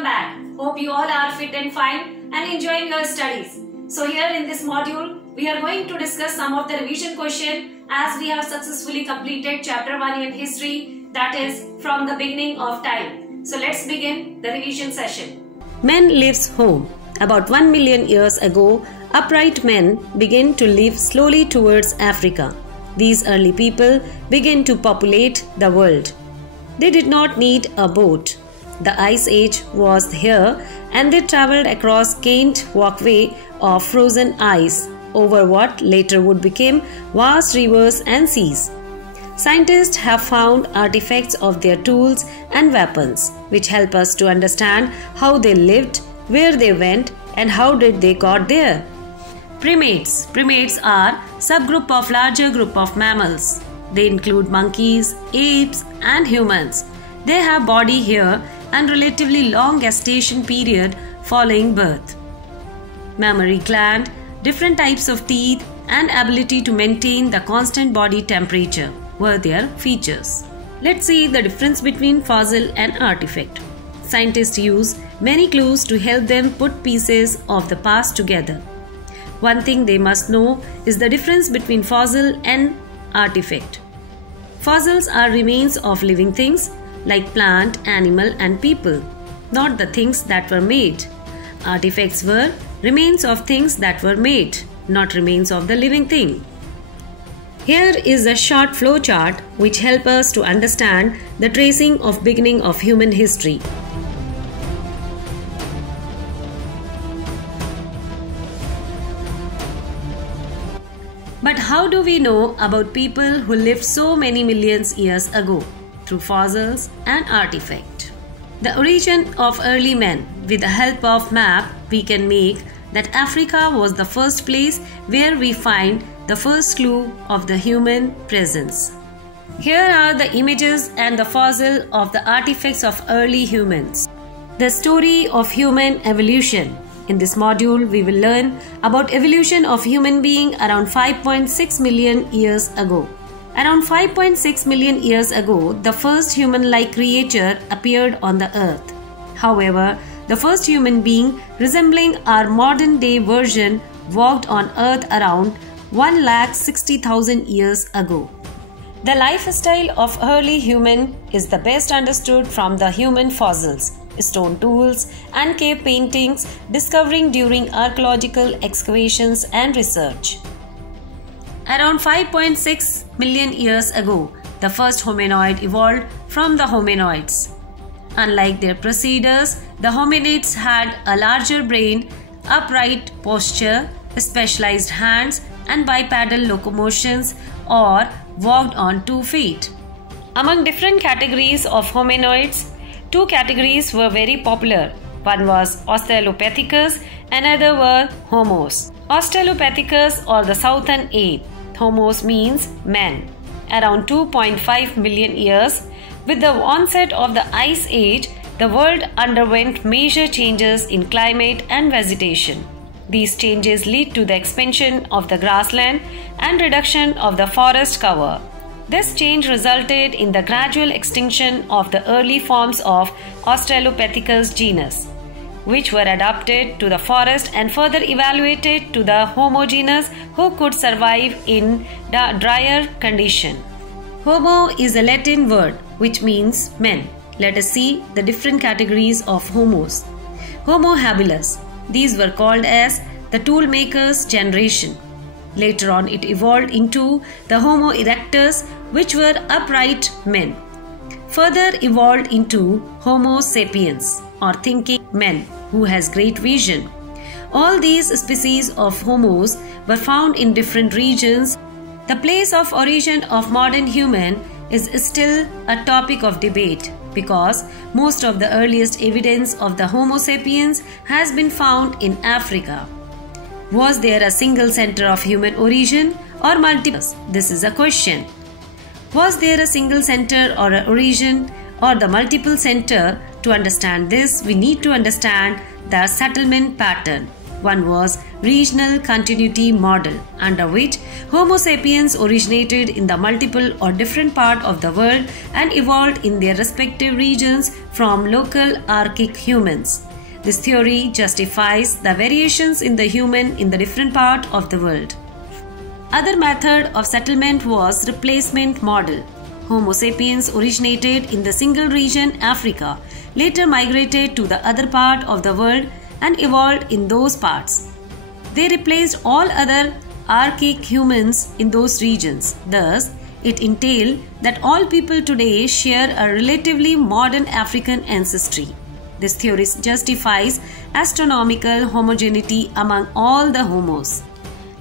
welcome back. Hope you all are fit and fine and enjoying your studies. So here in this module, we are going to discuss some of the revision question as we have successfully completed chapter 1 in history, that is from the beginning of time. So let's begin the revision session. Man lives home. About 1 million years ago, upright men began to live slowly towards Africa. These early people began to populate the world. They did not need a boat. The Ice Age was here and they travelled across quaint walkway of frozen ice over what later would become vast rivers and seas. Scientists have found artifacts of their tools and weapons which help us to understand how they lived, where they went and how did they got there. Primates. Primates are subgroup of larger group of mammals. They include monkeys, apes and humans. They have body hair and relatively long gestation period following birth. Mammary gland, different types of teeth and ability to maintain the constant body temperature were their features. Let's see the difference between fossil and artifact. Scientists use many clues to help them put pieces of the past together. One thing they must know is the difference between fossil and artifact. Fossils are remains of living things like plant, animal and people, not the things that were made. Artifacts were remains of things that were made, not remains of the living thing. Here is a short flow chart which help us to understand the tracing of beginning of human history. But how do we know about people who lived so many millions years ago? Through fossils and artifact. The origin of early men. With the help of map, we can make that Africa was the first place where we find the first clue of the human presence. Here are the images and the fossil of the artifacts of early humans. The story of human evolution. In this module, we will learn about evolution of human being around 5.6 million years ago. Around 5.6 million years ago, the first human-like creature appeared on the earth. However, the first human being resembling our modern-day version walked on earth around 1,60,000 years ago. The lifestyle of early human is the best understood from the human fossils, stone tools and cave paintings discovered during archaeological excavations and research. Around 5.6 million years ago, the first hominoid evolved from the hominoids. Unlike their preceders, the hominids had a larger brain, upright posture, specialized hands, and bipedal locomotions or walked on 2 feet. Among different categories of hominoids, 2 categories were very popular. One was Australopithecus, another were Homos. Australopithecus or the southern ape. Homos means man. Around 2.5 million years, with the onset of the Ice Age, the world underwent major changes in climate and vegetation. These changes lead to the expansion of the grassland and reduction of the forest cover. This change resulted in the gradual extinction of the early forms of Australopithecus genus, which were adapted to the forest and further evaluated to the Homo genus who could survive in the drier condition. Homo is a Latin word which means men. Let us see the different categories of homos. Homo habilis. These were called as the toolmaker's generation. Later on it evolved into the Homo erectus, which were upright men. Further evolved into Homo sapiens or thinking men who has great vision. All these species of homos were found in different regions. The place of origin of modern human is still a topic of debate because most of the earliest evidence of the Homo sapiens has been found in Africa. Was there a single center of human origin or multiple? This is a question. Was there a single center or an origin or the multiple center? To understand this, we need to understand the settlement pattern. One was regional continuity model, under which Homo sapiens originated in the multiple or different part of the world and evolved in their respective regions from local archaic humans. This theory justifies the variations in the human in the different part of the world. Other method of settlement was replacement model. Homo sapiens originated in the single region Africa, later migrated to the other part of the world and evolved in those parts. They replaced all other archaic humans in those regions. Thus, it entailed that all people today share a relatively modern African ancestry. This theory justifies astronomical homogeneity among all the homos.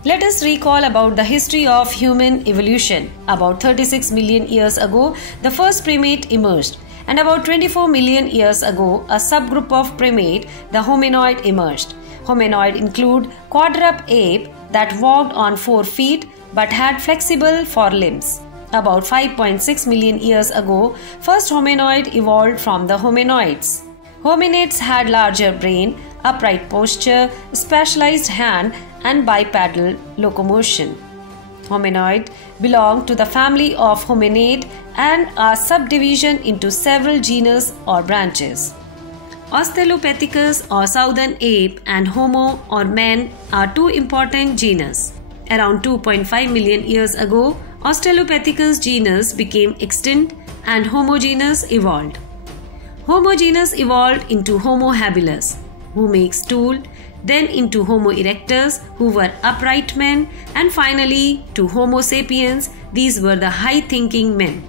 Let us recall about the history of human evolution. About 36 million years ago, the first primate emerged, and about 24 million years ago, a subgroup of primate, the hominoid, emerged. Hominoid include quadruped ape that walked on 4 feet but had flexible forelimbs. About 5.6 million years ago, first hominoid evolved from the hominoids. Hominids had larger brain, upright posture, specialized hand, and bipedal locomotion. Hominoid belong to the family of hominid and are subdivision into several genus or branches. Australopithecus or southern ape and Homo or man are two important genus. Around 2.5 million years ago, Australopithecus genus became extinct and Homo genus evolved. Homo genus evolved into Homo habilis, who makes tool, then into Homo erectus, who were upright men, and finally to Homo sapiens, these were the high-thinking men.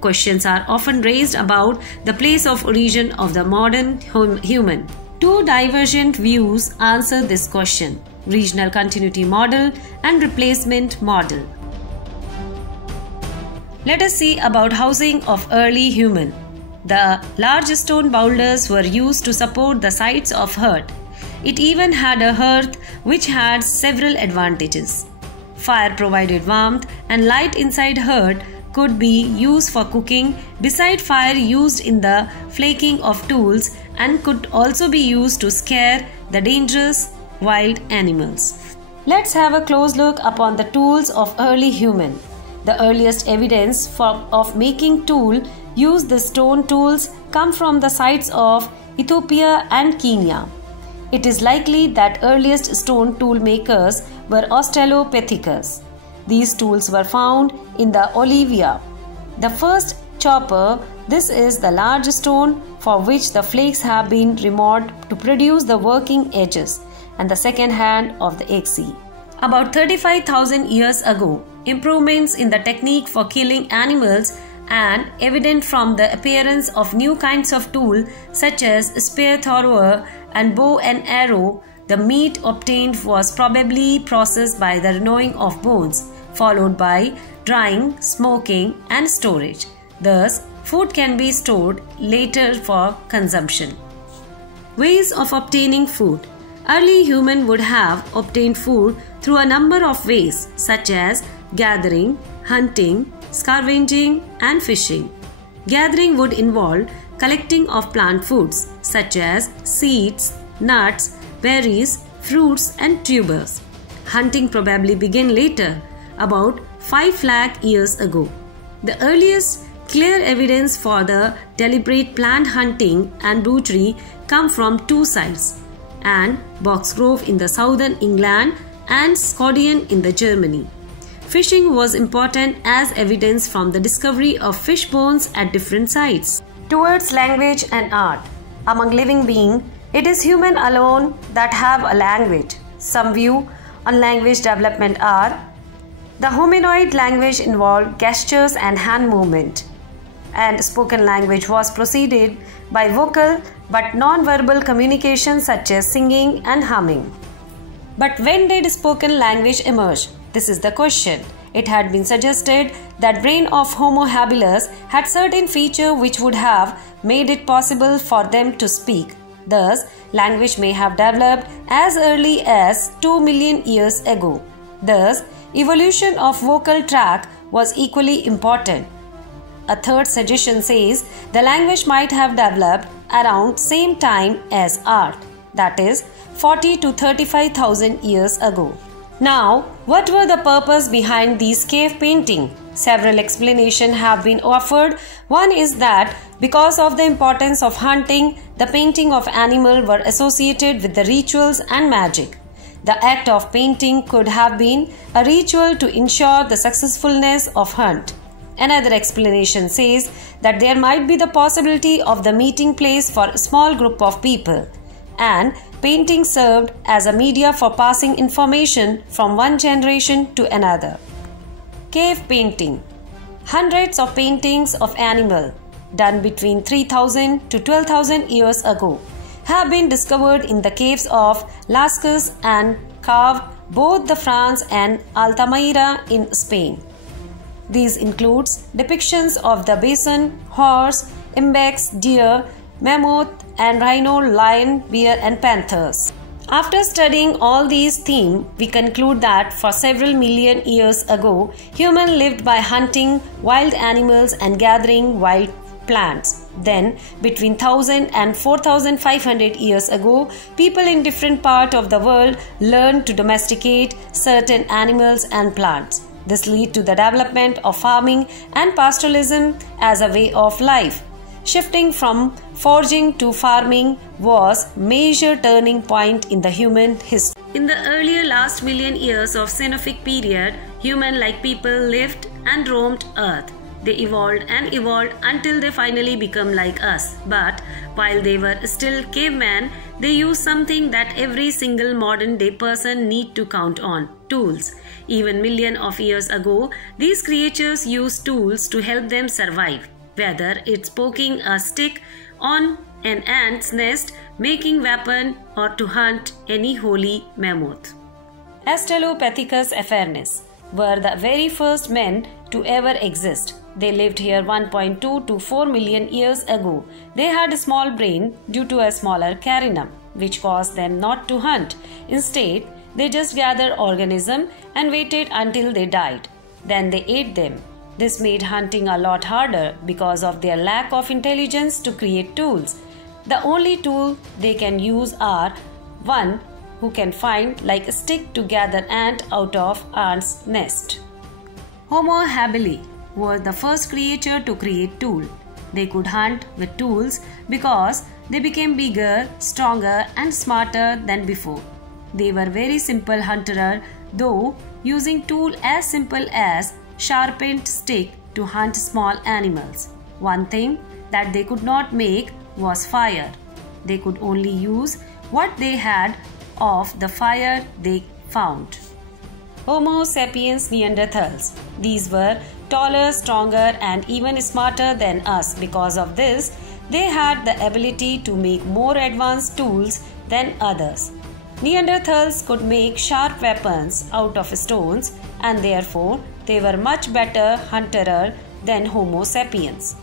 Questions are often raised about the place of origin of the modern human. Two divergent views answer this question: regional continuity model and replacement model. Let us see about housing of early human. The large stone boulders were used to support the sides of hut. It even had a hearth which had several advantages. Fire provided warmth and light inside hut could be used for cooking, beside fire used in the flaking of tools, and could also be used to scare the dangerous wild animals. Let's have a close look upon the tools of early human. The earliest evidence of making tool used the stone tools come from the sites of Ethiopia and Kenya. It is likely that earliest stone tool makers were Australopithecus. These tools were found in the Olivia. The first chopper, this is the large stone for which the flakes have been removed to produce the working edges, and the second hand of the axe. About 35,000 years ago, improvements in the technique for killing animals and evident from the appearance of new kinds of tool such as spear thrower and bow and arrow, the meat obtained was probably processed by the gnawing of bones, followed by drying, smoking, and storage. Thus, food can be stored later for consumption. Ways of obtaining food. Early human would have obtained food through a number of ways such as gathering, hunting, scavenging, and fishing. Gathering would involve collecting of plant foods such as seeds, nuts, berries, fruits, and tubers. Hunting probably began later, about 5 lakh years ago. The earliest clear evidence for the deliberate plant hunting and butchery come from two sites, and Boxgrove in the southern England and Scotland in the Germany. Fishing was important as evidence from the discovery of fish bones at different sites. Towards language and art. Among living beings, it is human alone that have a language. Some view on language development are: the hominoid language involved gestures and hand movement, and spoken language was preceded by vocal but non-verbal communication such as singing and humming. But when did spoken language emerge? This is the question. It had been suggested that brain of Homo habilis had certain feature which would have made it possible for them to speak. Thus, language may have developed as early as 2 million years ago. Thus, evolution of vocal tract was equally important. A third suggestion says the language might have developed around same time as art, that is 40 to 35,000 years ago. Now, what were the purpose behind these cave painting? Several explanations have been offered. One is that because of the importance of hunting, the painting of animals were associated with the rituals and magic. The act of painting could have been a ritual to ensure the successfulness of hunt. Another explanation says that there might be the possibility of the meeting place for a small group of people, and painting served as a media for passing information from one generation to another. Cave painting. Hundreds of paintings of animals done between 3000 to 12,000 years ago have been discovered in the caves of Lascaux and Cave, both the France and Altamira in Spain. These includes depictions of the bison, horse, ibex, deer, mammoth and rhino, lion, bear and panthers. After studying all these themes, we conclude that for several million years ago, humans lived by hunting wild animals and gathering wild plants. Then, between 1000 and 4500 years ago, people in different parts of the world learned to domesticate certain animals and plants. This led to the development of farming and pastoralism as a way of life. Shifting from foraging to farming was a major turning point in the human history. In the earlier last million years of Cenozoic period, humans like people lived and roamed earth. They evolved and evolved until they finally become like us. But while they were still cavemen, they used something that every single modern day person need to count on: tools. Even millions of years ago, these creatures used tools to help them survive. Whether it's poking a stick on an ant's nest, making weapon, or to hunt any holy mammoth. Australopithecus afarensis were the very first men to ever exist. They lived here 1.2 to 4 million years ago. They had a small brain due to a smaller carinum, which caused them not to hunt. Instead, they just gathered organisms and waited until they died. Then they ate them. This made hunting a lot harder because of their lack of intelligence to create tools. The only tool they can use are one who can find like a stick to gather ant out of ant's nest. Homo habilis was the first creature to create tool. They could hunt with tools because they became bigger, stronger and smarter than before. They were very simple hunter, though using tool as simple as sharpened stick to hunt small animals. One thing that they could not make was fire. They could only use what they had of the fire they found. Homo sapiens Neanderthals. These were taller, stronger and even smarter than us. Because of this, they had the ability to make more advanced tools than others. Neanderthals could make sharp weapons out of stones and therefore they were much better hunters than Homo sapiens.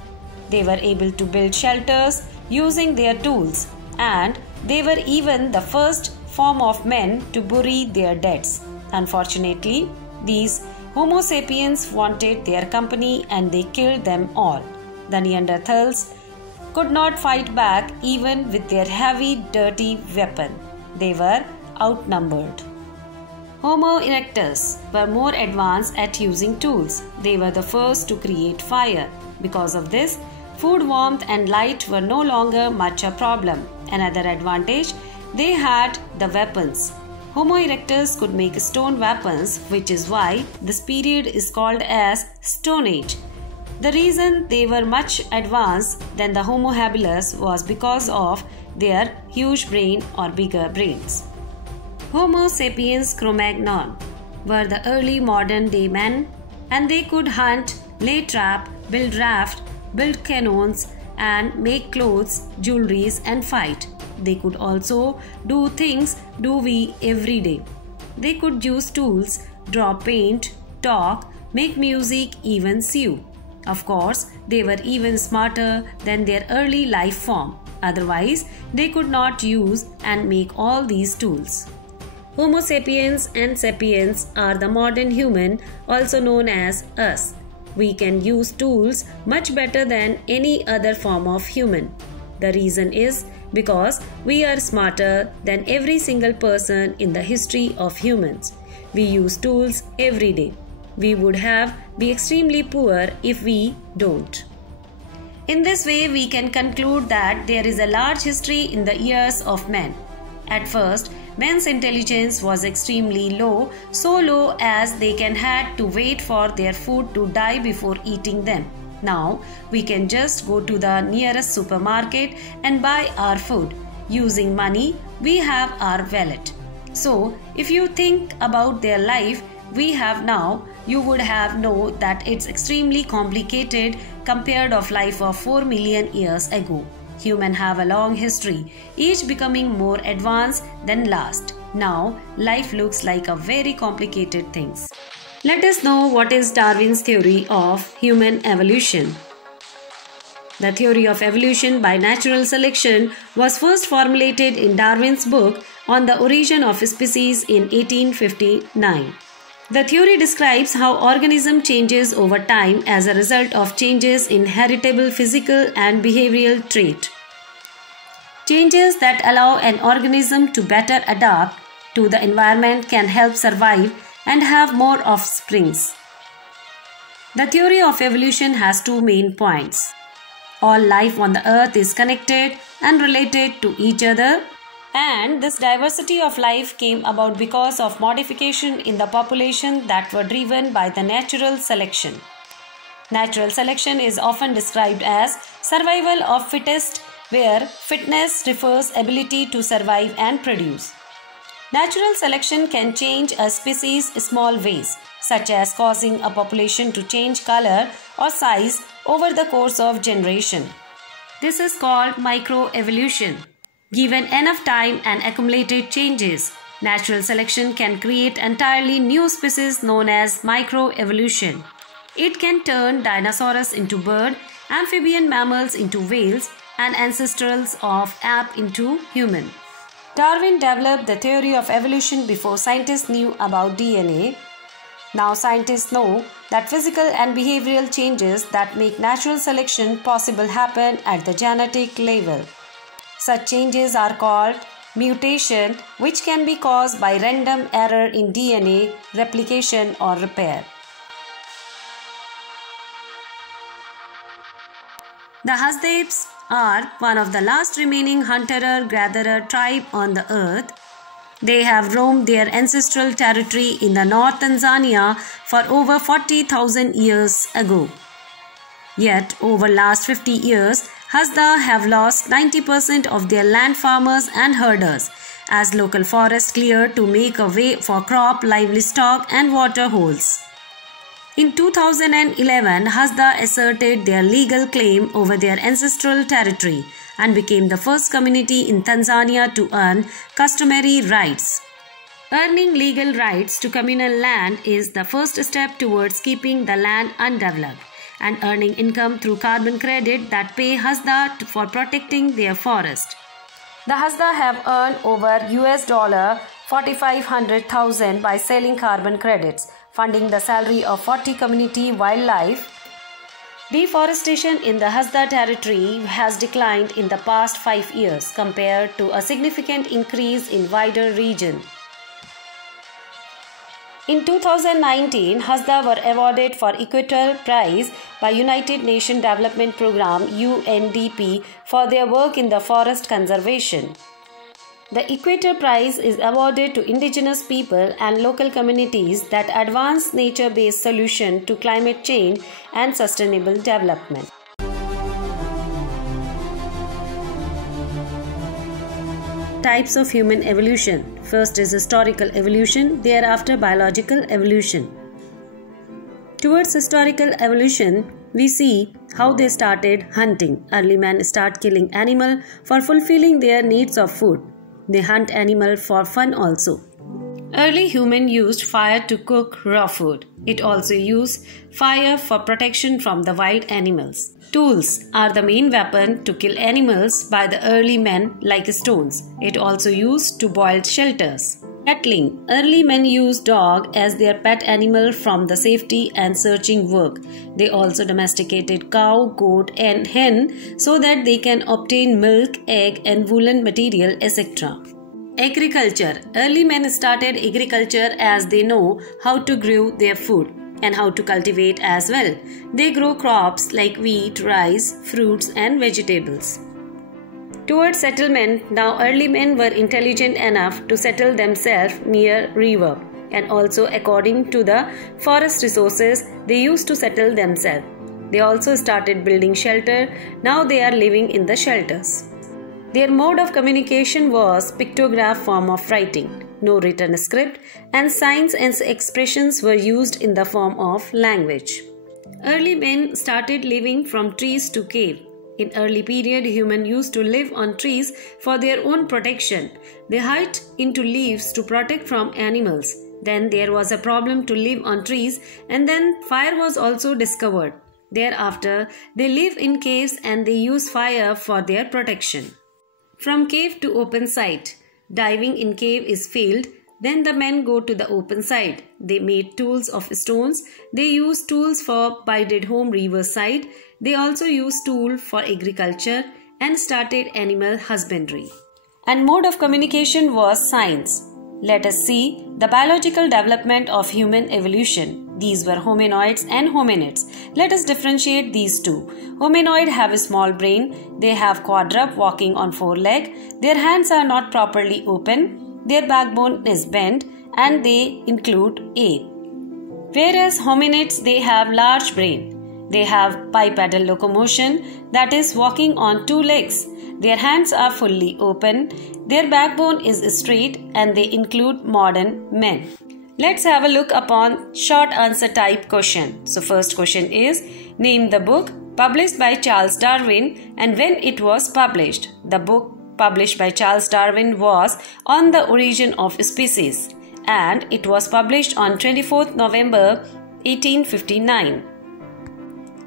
They were able to build shelters using their tools, and they were even the first form of men to bury their deads. Unfortunately, these Homo sapiens wanted their company and they killed them all. The Neanderthals could not fight back even with their heavy, dirty weapon. They were outnumbered. Homo erectus were more advanced at using tools. They were the first to create fire. Because of this, food, warmth and light were no longer much a problem. Another advantage, they had the weapons. Homo erectus could make stone weapons, which is why this period is called as Stone Age. The reason they were much advanced than the Homo habilis was because of their huge brain or bigger brains. Homo sapiens Cro-Magnon were the early modern day men, and they could hunt, lay trap, build raft, build canoes and make clothes, jewelries and fight. They could also do things we every day. They could use tools, draw paint, talk, make music, even sew. Of course, they were even smarter than their early life form. Otherwise, they could not use and make all these tools. Homo sapiens and sapiens are the modern human, also known as us. We can use tools much better than any other form of human. The reason is because we are smarter than every single person in the history of humans. We use tools every day. we would be extremely poor if we don't. In this way, we can conclude that there is a large history in the years of men. At first, men's intelligence was extremely low, so low as they had to wait for their food to die before eating them. Now, we can just go to the nearest supermarket and buy our food. Using money, we have our wallet. So, if you think about their life we have now, you would know that it's extremely complicated compared of life of 4 million years ago. Humans have a long history, each becoming more advanced than last. Now, life looks like a very complicated thing. Let us know what is Darwin's theory of human evolution. The theory of evolution by natural selection was first formulated in Darwin's book On the Origin of Species in 1859. The theory describes how organism changes over time as a result of changes in heritable physical and behavioral traits. Changes that allow an organism to better adapt to the environment can help survive and have more offsprings. The theory of evolution has two main points. All life on the earth is connected and related to each other, and this diversity of life came about because of modification in the population that were driven by the natural selection. Natural selection is often described as survival of fittest, where fitness refers ability to survive and produce. Natural selection can change a species small ways, such as causing a population to change color or size over the course of generation. This is called microevolution. Given enough time and accumulated changes, natural selection can create entirely new species known as microevolution. It can turn dinosaurs into bird, amphibian mammals into whales, and ancestrals of ape into human. Darwin developed the theory of evolution before scientists knew about DNA. Now scientists know that physical and behavioral changes that make natural selection possible happen at the genetic level. Such changes are called mutation, which can be caused by random error in DNA, replication or repair. The Hasdebs are one of the last remaining hunter-gatherer tribe on the earth. They have roamed their ancestral territory in the North Tanzania for over 40,000 years ago. Yet, over last 50 years, Hasda have lost 90% of their land farmers and herders as local forests cleared to make a way for crop, livestock and water holes. In 2011, Hasda asserted their legal claim over their ancestral territory and became the first community in Tanzania to earn customary rights. Earning legal rights to communal land is the first step towards keeping the land undeveloped and earning income through carbon credit that pay Hasda for protecting their forest. The Hasda have earned over $4,500,000 by selling carbon credits, funding the salary of 40 community wildlife. Deforestation in the Hasda territory has declined in the past 5 years compared to a significant increase in wider region. In 2019, Hasda were awarded for Equator Prize by United Nations Development Programme UNDP for their work in the forest conservation. The Equator Prize is awarded to indigenous people and local communities that advance nature-based solutions to climate change and sustainable development. Types of human evolution. First is historical evolution, thereafter biological evolution. Towards historical evolution, we see how they started hunting. Early men start killing animals for fulfilling their needs of food. They hunt animals for fun also. Early humans used fire to cook raw food. It also used fire for protection from the wild animals. Tools are the main weapon to kill animals by the early men, like stones. It also used to build shelters. Cattling. Early men used dog as their pet animal from the safety and searching work. They also domesticated cow, goat and hen so that they can obtain milk, egg and woolen material, etc. Agriculture. Early men started agriculture as they know how to grow their food. and how to cultivate as well. They grow crops like wheat, rice, fruits and vegetables. Towards settlement, now early men were intelligent enough to settle themselves near river, and also according to the forest resources they used to settle themselves. They also started building shelter. Now they are living in the shelters. Their mode of communication was pictograph form of writing. No written script, and signs and expressions were used in the form of language. Early men started living from trees to cave. In early period, humans used to live on trees for their own protection. They hid into leaves to protect from animals. Then there was a problem to live on trees, and then fire was also discovered. Thereafter, they live in caves and they use fire for their protection. From cave to open site. Diving in cave is failed. Then the men go to the open side. They made tools of stones. They use tools for bided home river side. They also use tool for agriculture and started animal husbandry. And mode of communication was science. Let us see the biological development of human evolution. These were hominoids and hominids. Let us differentiate these two. Hominoid have a small brain. They have quadruped walking on four legs. Their hands are not properly open. Their backbone is bent and they include ape. Whereas hominids, they have large brain. They have bipedal locomotion, that is walking on two legs. Their hands are fully open. Their backbone is straight and they include modern men. Let's have a look upon short answer type question. So first question is, name the book published by Charles Darwin and when it was published. The book published by Charles Darwin was On the Origin of Species and it was published on 24th November 1859.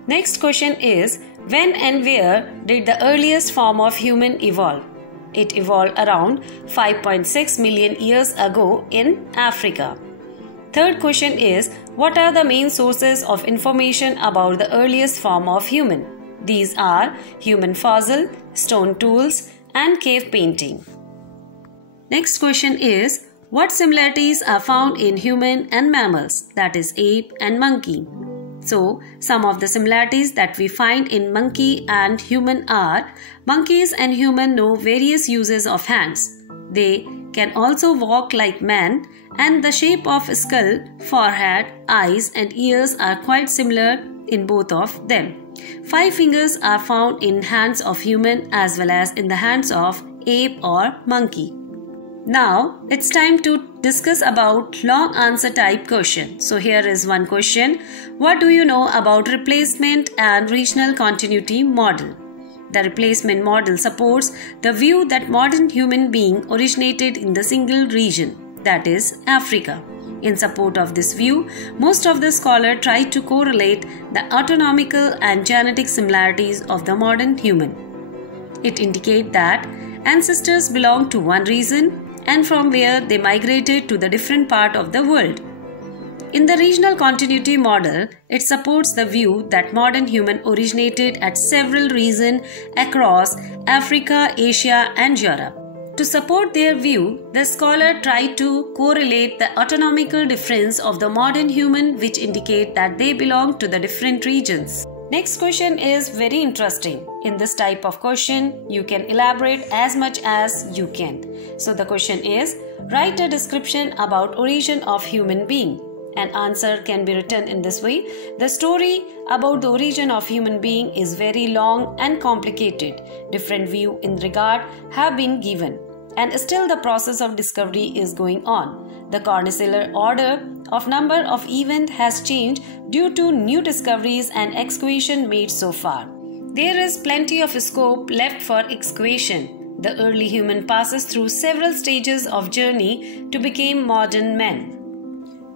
Next question is, when and where did the earliest form of human evolve? It evolved around 5.6 million years ago in Africa. Third question is, what are the main sources of information about the earliest form of human? These are human fossil, stone tools, and cave painting. Next question is, what similarities are found in human and mammals, that is ape and monkey? So, some of the similarities that we find in monkey and human are, monkeys and human know various uses of hands. They can also walk like man, and the shape of skull, forehead, eyes and ears are quite similar in both of them. 5 fingers are found in hands of human as well as in the hands of ape or monkey. Now, it's time to discuss about long answer type question. So here is one question. What do you know about replacement and regional continuity model? The replacement model supports the view that modern human being originated in the single region, that is Africa. In support of this view, most of the scholars try to correlate the autonomical and genetic similarities of the modern human. It indicates that ancestors belong to one region and from where they migrated to the different part of the world. In the regional continuity model, it supports the view that modern human originated at several regions across Africa, Asia and Europe. To support their view, the scholar tried to correlate the autonomical difference of the modern human which indicate that they belong to the different regions. Next question is very interesting. In this type of question, you can elaborate as much as you can. So the question is, write a description about origin of human being. An answer can be written in this way. The story about the origin of human being is very long and complicated. Different views in regard have been given. And still the process of discovery is going on. The cornicellar order of number of events has changed due to new discoveries and excavation made so far. There is plenty of scope left for excavation. The early human passes through several stages of journey to become modern men.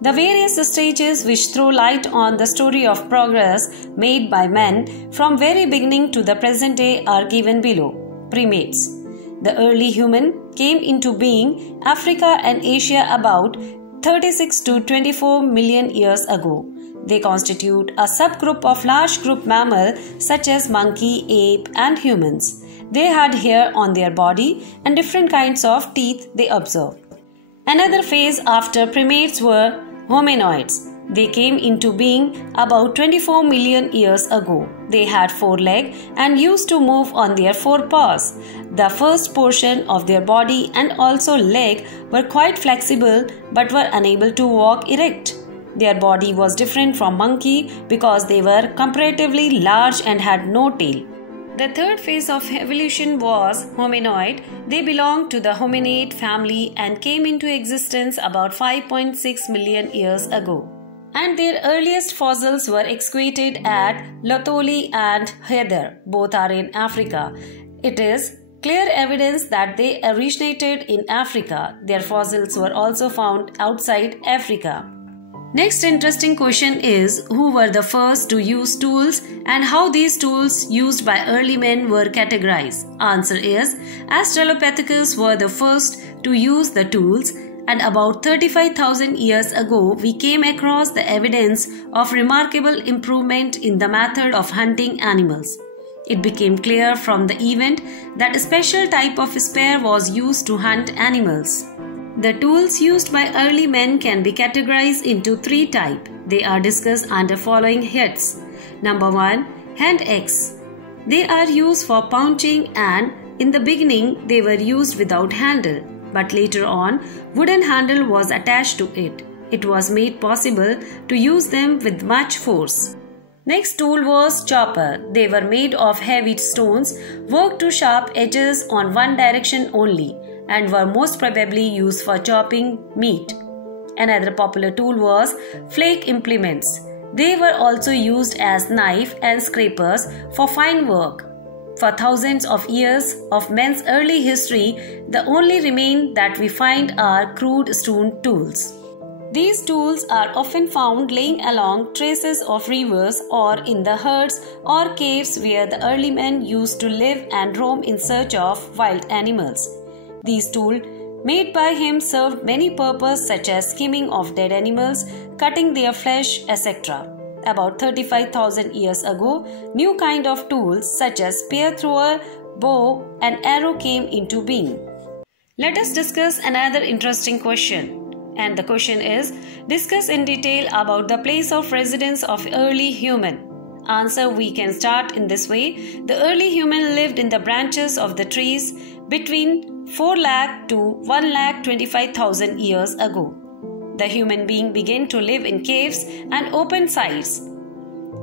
The various stages which throw light on the story of progress made by men from very beginning to the present day are given below. Primates. The early human came into being Africa and Asia about 36 to 24 million years ago. They constitute a subgroup of large group mammals such as monkey, ape and humans. They had hair on their body and different kinds of teeth they observed. Another phase after primates were hominoids. They came into being about 24 million years ago. They had 4 legs and used to move on their 4 paws. The first portion of their body and also leg were quite flexible but were unable to walk erect. Their body was different from monkey because they were comparatively large and had no tail. The third phase of evolution was hominoid. They belonged to the hominid family and came into existence about 5.6 million years ago. And their earliest fossils were excavated at Lotholi and Heather. Both are in Africa. It is clear evidence that they originated in Africa. Their fossils were also found outside Africa. Next interesting question is, who were the first to use tools and how these tools used by early men were categorized? Answer is, Australopithecus were the first to use the tools, and about 35,000 years ago we came across the evidence of remarkable improvement in the method of hunting animals. It became clear from the event that a special type of spear was used to hunt animals. The tools used by early men can be categorized into 3 types. They are discussed under following heads. Number 1. Hand axe. They are used for pounding, and in the beginning they were used without handle, but later on wooden handle was attached to it. It was made possible to use them with much force. Next tool was chopper. They were made of heavy stones, worked to sharp edges on one direction only, and were most probably used for chopping meat. Another popular tool was flake implements. They were also used as knife and scrapers for fine work. For thousands of years of men's early history, the only remain that we find are crude stone tools. These tools are often found laying along traces of rivers or in the herds or caves where the early men used to live and roam in search of wild animals. These tools made by him served many purposes such as skimming of dead animals, cutting their flesh, etc. About 35,000 years ago, new kind of tools such as spear thrower, bow and arrow came into being. Let us discuss another interesting question. And the question is, discuss in detail about the place of residence of early human. Answer, we can start in this way. The early human lived in the branches of the trees between 4 lakh to 1,25,000 years ago. The human being began to live in caves and open sites.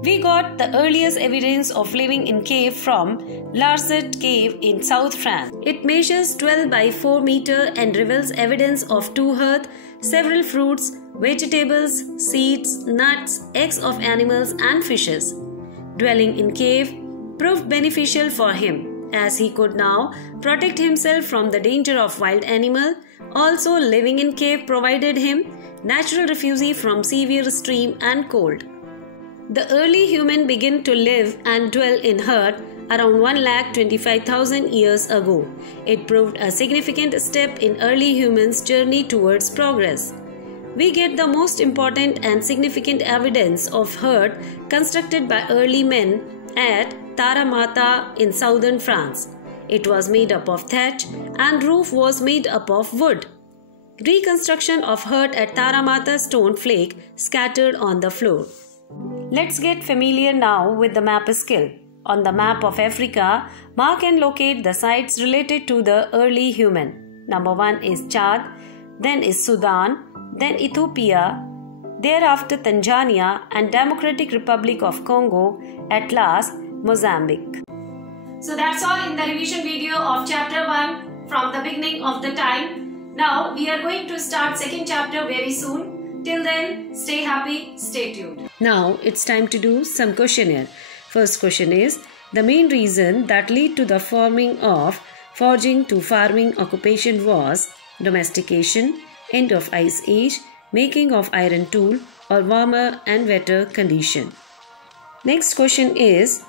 We got the earliest evidence of living in cave from Larzet Cave in South France. It measures 12 by 4 meter and reveals evidence of 2 hearths, several fruits, vegetables, seeds, nuts, eggs of animals and fishes. Dwelling in cave proved beneficial for him, as he could now protect himself from the danger of wild animal. Also, living in cave provided him natural refuge from severe stream and cold. The early human began to live and dwell in hut around 1,25,000 years ago. It proved a significant step in early humans' journey towards progress. We get the most important and significant evidence of hut constructed by early men at Taramata in southern France. It was made up of thatch and roof was made up of wood. Reconstruction of hut at Taramata stone flake scattered on the floor. Let's get familiar now with the map skill. On the map of Africa, mark and locate the sites related to the early human. Number 1 is Chad, then is Sudan, then Ethiopia, thereafter Tanzania and Democratic Republic of Congo, at last Mozambique. So that's all in the revision video of chapter 1 from the beginning of the time. Now we are going to start second chapter very soon. Till then, stay happy, stay tuned. Now it's time to do some questionnaire. First question is, the main reason that led to the forming of foraging to farming occupation was domestication, end of ice age, making of iron tool, or warmer and wetter condition. Next question is,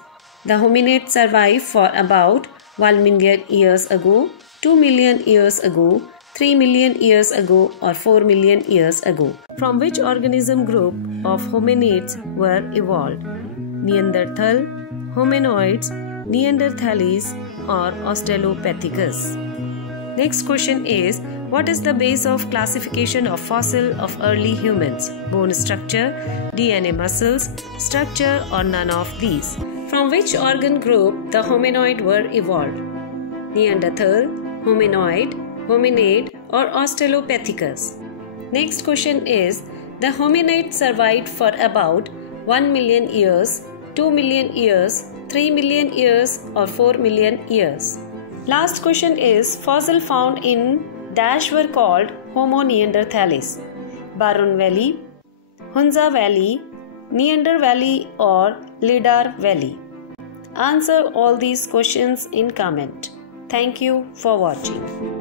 the hominid survived for about 1 million years ago, 2 million years ago, 3 million years ago or 4 million years ago. From which organism group of hominids were evolved? Neanderthal, hominoids, Neanderthalis or Australopithecus. Next question is, What is the base of classification of fossil of early humans? Bone structure, DNA muscles, structure, or none of these? From which organ group the hominoid were evolved? Neanderthal, hominoid, hominid, or Australopithecus? Next question is, the hominid survived for about 1 million years, 2 million years, 3 million years, or 4 million years? Last question is, fossil found in dash were called Homo neanderthalis, Barun Valley, Hunza Valley, Neander Valley, or Lidar Valley? Answer all these questions in comment. Thank you for watching.